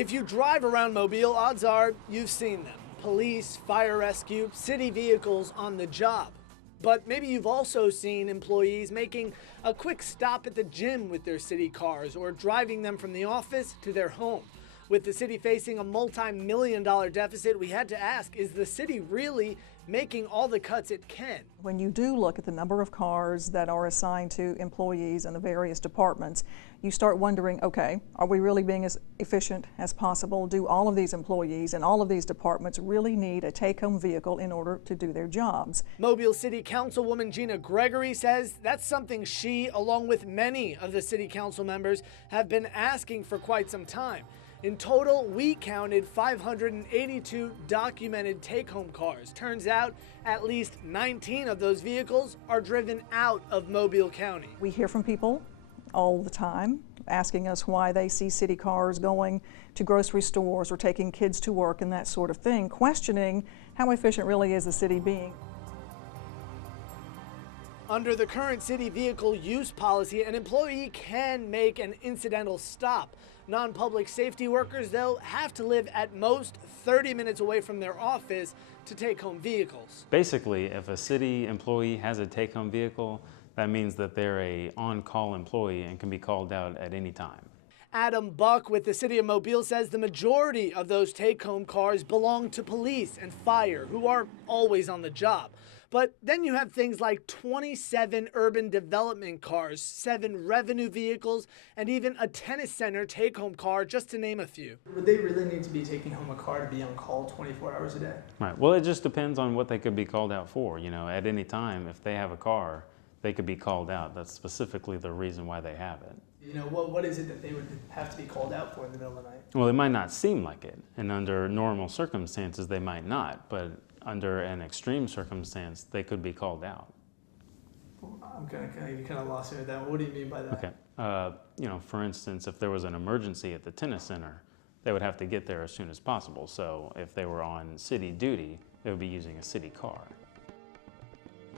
If you drive around Mobile, odds are you've seen them. Police, fire rescue, city vehicles on the job. But maybe you've also seen employees making a quick stop at the gym with their city cars or driving them from the office to their home. With the city facing a multi-million-dollar deficit, we had to ask, is the city really making all the cuts it can? When you do look at the number of cars that are assigned to employees in the various departments, you start wondering, okay, are we really being as efficient as possible? Do all of these employees and all of these departments really need a take-home vehicle in order to do their jobs? Mobile City Councilwoman Gina Gregory says that's something she, along with many of the city council members, have been asking for quite some time. In total, we counted 582 documented take-home cars. Turns out at least 19 of those vehicles are driven out of Mobile County. We hear from people all the time asking us why they see city cars going to grocery stores or taking kids to work and that sort of thing, questioning how efficient really is the city being. Under the current city vehicle use policy, an employee can make an incidental stop. Non-public safety workers, though, have to live at most 30 minutes away from their office to take home vehicles. Basically, if a city employee has a take-home vehicle, that means that they're a on-call employee and can be called out at any time. Adam Buck with the City of Mobile says the majority of those take-home cars belong to police and fire, who are always on the job. But then you have things like 27 urban development cars, 7 revenue vehicles, and even a tennis center take-home car, just to name a few. Would they really need to be taking home a car to be on call 24 hours a day? Right. Well, it just depends on what they could be called out for. You know, at any time, if they have a car, they could be called out. That's specifically the reason why they have it. You know, what is it that they would have to be called out for in the middle of the night? Well, it might not seem like it, and under normal circumstances, they might not, but under an extreme circumstance, they could be called out. I'm kind of lost here with that. What do you mean by that? Okay. You know, for instance, if there was an emergency at the tennis center, they would have to get there as soon as possible. So if they were on city duty, they would be using a city car.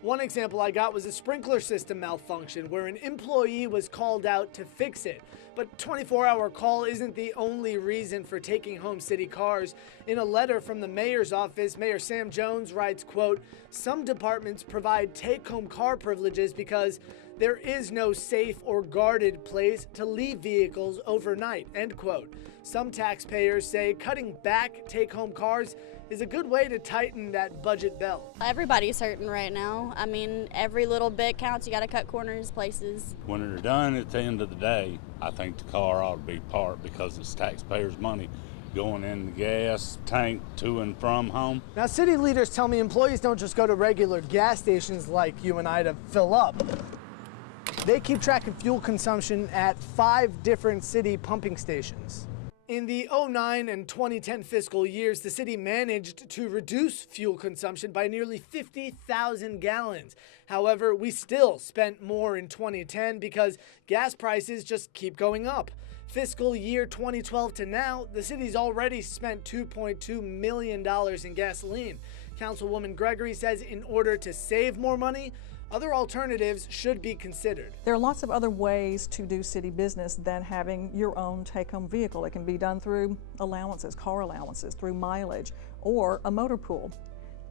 One example I got was a sprinkler system malfunction where an employee was called out to fix it. But 24-hour call isn't the only reason for taking home city cars. In a letter from the mayor's office, Mayor Sam Jones writes, quote, "Some departments provide take-home car privileges because there is no safe or guarded place to leave vehicles overnight," end quote. Some taxpayers say cutting back take-home cars is a good way to tighten that budget belt. Everybody's hurting right now. I mean, every little bit counts. You got to cut corners places. When they're done at the end of the day, I think the car ought to be parked because it's taxpayers' money going in the gas tank to and from home. Now, city leaders tell me employees don't just go to regular gas stations like you and I to fill up. They keep track of fuel consumption at 5 different city pumping stations. In the 2009 and 2010 fiscal years, the city managed to reduce fuel consumption by nearly 50,000 gallons. However, we still spent more in 2010 because gas prices just keep going up. Fiscal year 2012 to now, the city's already spent $2.2 million in gasoline. Councilwoman Gregory says in order to save more money, other alternatives should be considered. There are lots of other ways to do city business than having your own take-home vehicle. It can be done through allowances, car allowances, through mileage, or a motor pool.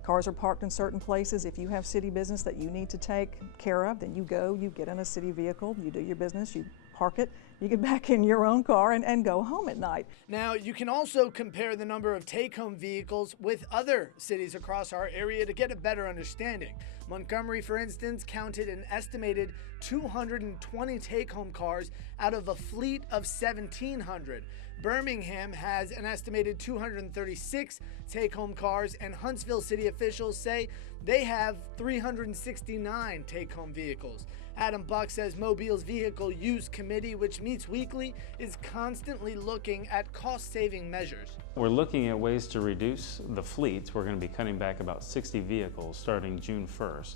Cars are parked in certain places. If you have city business that you need to take care of, then you go, you get in a city vehicle, you do your business, you park it, you get back in your own car and go home at night. Now, you can also compare the number of take-home vehicles with other cities across our area to get a better understanding. Montgomery, for instance, counted an estimated 220 take-home cars out of a fleet of 1,700. Birmingham has an estimated 236 take-home cars, and Huntsville city officials say they have 369 take-home vehicles. Adam Buck says Mobile's Vehicle Use Committee, which meets weekly, is constantly looking at cost-saving measures. We're looking at ways to reduce the fleets. We're going to be cutting back about 60 vehicles starting June 1st,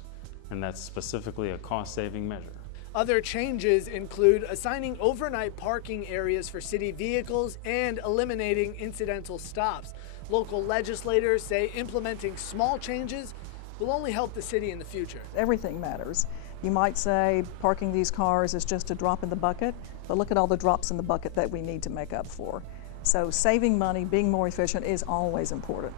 and that's specifically a cost-saving measure. Other changes include assigning overnight parking areas for city vehicles and eliminating incidental stops. Local legislators say implementing small changes will only help the city in the future. Everything matters. You might say parking these cars is just a drop in the bucket, but look at all the drops in the bucket that we need to make up for. So saving money, being more efficient is always important.